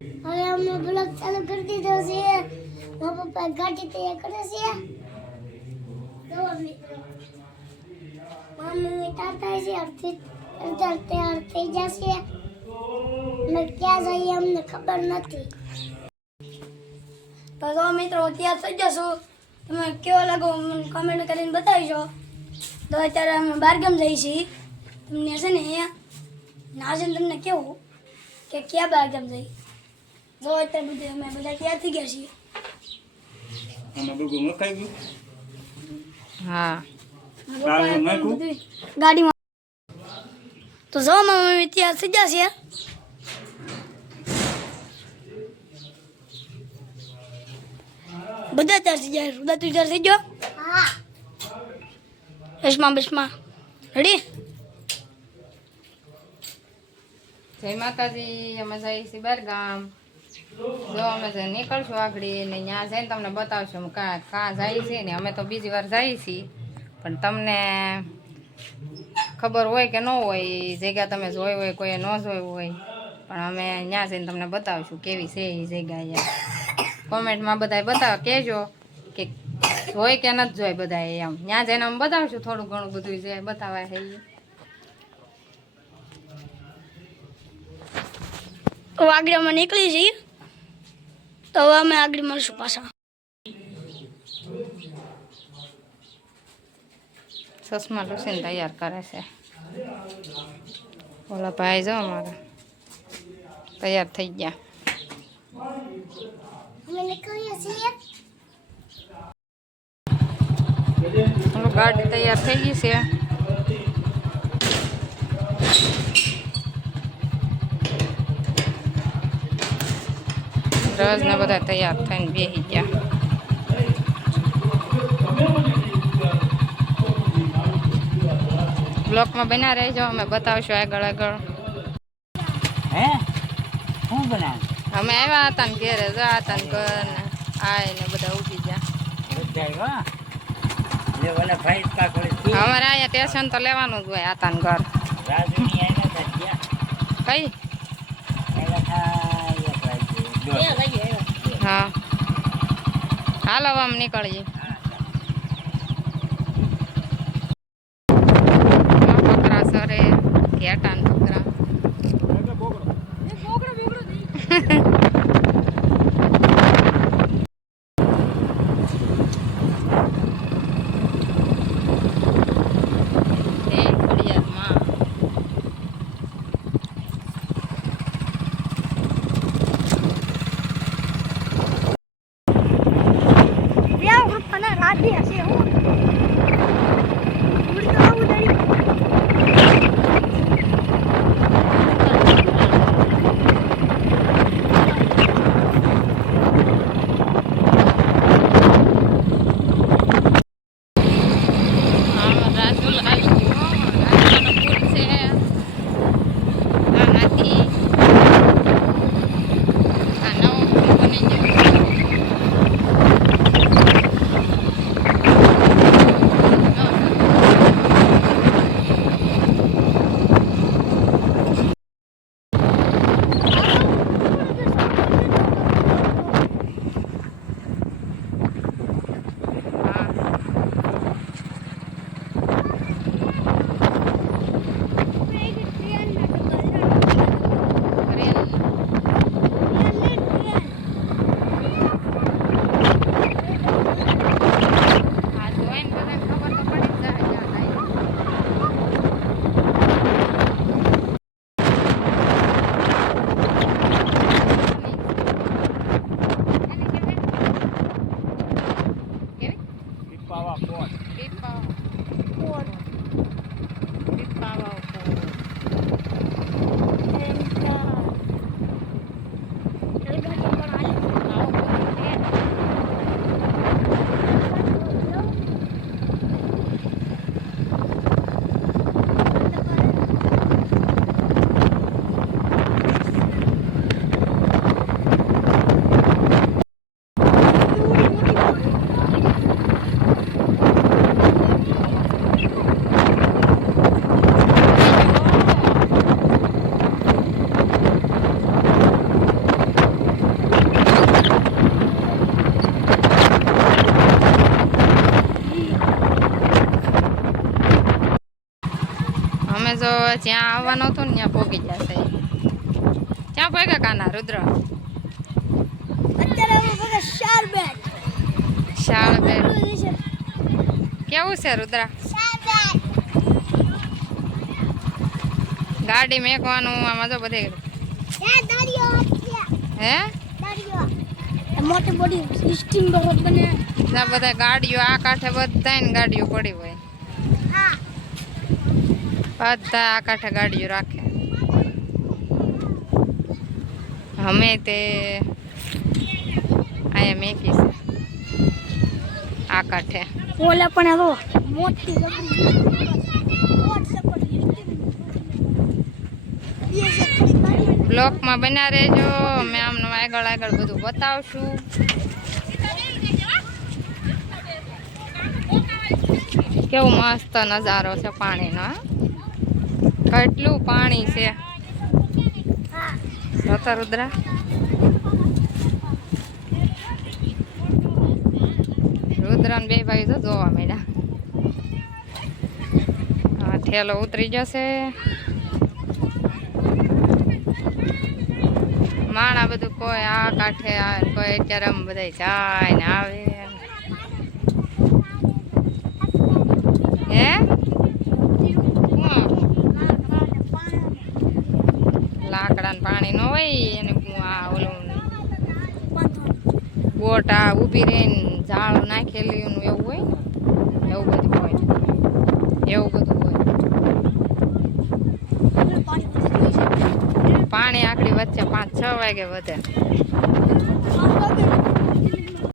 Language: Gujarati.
હવે અમે બ્લોગ ચાલુ કરી દીધો છે. મારા પપ્પા ગાડી તૈયાર કરે છે. જો મિત્રો મમ્મી તાતા છે અડધી તૈયાર થઈ જશે. અમે ક્યાં જઈએ અમને ખબર નથી. તો જો મિત્રો તૈયાર થઈ જશું. તમે કેવો લાગો મને કમેન્ટ કરીને બતાવજો. તો અત્યારે અમે બારગામ જઈએ છીએ. તમને છે ને નાજન તમને કેવું કે ક્યાં બારગામ જઈએ. જો અત્યારે બધે અમે બધા તૈયાર થઈ ગયા છીએ. હા ગાડીમાં તો જો મમ્મી તૈયાર થઈ ગયા છે. બધા તૈયાર થઈ ગયા. બધા તૈયાર થઈ ગયો. હા બસમાં રેડી. જય માતાજી. અમે જઈએ છીએ બારગામ. જો અમે નીકળશું આગળ ને ત્યાં જઈને તમને બતાવશું કાં જાય છે ને. અમે તો બીજી વાર જઈએ છીએ પણ તમને ખબર હોય કે ન હોય એ જગ્યા તમે જોઈ હોય કોઈ ન જોઈ હોય પણ અમે ત્યાં જઈને તમને બતાવશું કેવી છે એ જગ્યા. કોમેન્ટમાં બધા બતાવો કહેજો કે જોઈ કે નથી જોઈ બધા એમ. ત્યાં જઈને અમે બતાવશું થોડું ઘણું બધું જે બતાવાય છે એ. આગળ અમે નીકળી છીએ તો હવે અમે આગળ મળશું પાછા. ચશ્મા લૂસીને તૈયાર કરે છે ઓલા ભાઈ. જો અમારા તૈયાર થઈ ગયા. અમે નીકળીએ છીએ. ગાડી તૈયાર થઈ ગઈ છે. રસ ને બધા તૈયાર થઈને બેસી ગયા. બ્લોકમાં બના રહેજો. અમે બતાવશું આગળ આગળ. અમે આવ્યા હતા ને ઘેરે જા હતા ને ઘર ને આય ને બધા ઉભી ગયા. અમારે અહીંયા સ્ટેશન તો લેવાનું જ હોય આતા ને ઘર. કઈ હા હાલો આમ નીકળીએ. બકરા સરે ઘેટા ને બકરા. બસ જ્યાં આવવાનો હતો ને ત્યાં પોગી જશે. ક્યાં પોગ્યા કાના રુદ્ર? અત્યારે અમે બધા શાર બેટ શાળ બે કેવું છે રુદ્રા? ગાડી મેકવાનું આમાં તો બધે હે મોટી મોટી સ્ટીમ બોટ બને. ત્યાં બધા ગાડીઓ આ કાંઠે બધા ગાડીઓ પડી હોય, બધા આ કાંઠે ગાડીઓ રાખે. અમે તે અહીંયા મેકી છે આ કાંઠે. ઓલા પણ આવો મોટી બ્લોકમાં બન્યા રહેજો. અમે આમને આગળ આગળ બધું બતાવશું. કેવું મસ્ત નજારો છે પાણીનો. કેટલું પાણી છે જોતા રુદ્રા. રુદ્રા ને બે ભાઈ તો જોવા મળ્યા. હા ઠેલો ઉતરી જશે. માણા બધું કોઈ આ કાંઠે આવે, કોઈ અત્યારે આમ બધા જાય ને આવે. હે લાકડા ને પાણી ન હોય એને આ ઓલું બોટ આ ઊભી રહીને ઝાડ નાખેલી એવું હોય ને એવું બધું હોય. એવું બધું હોય. પાણી આકડી વચ્ચે 5-6 વાગે વધે.